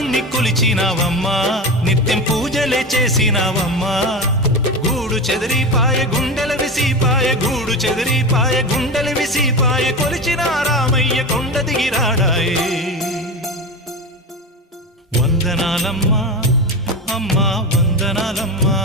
రాముణ్ణి కొలిచినావమ్మా నిత్యం పూజలే చేసినావమ్మా గూడు చెదిరిపాయ గుండెల విసిపాయ గూడు చెదిరిపాయ గుండెల విసిపాయ కొలిచిన రామయ్య కొండ దిగిరాడాయే వందనాలమ్మా అమ్మా వందనాలమ్మా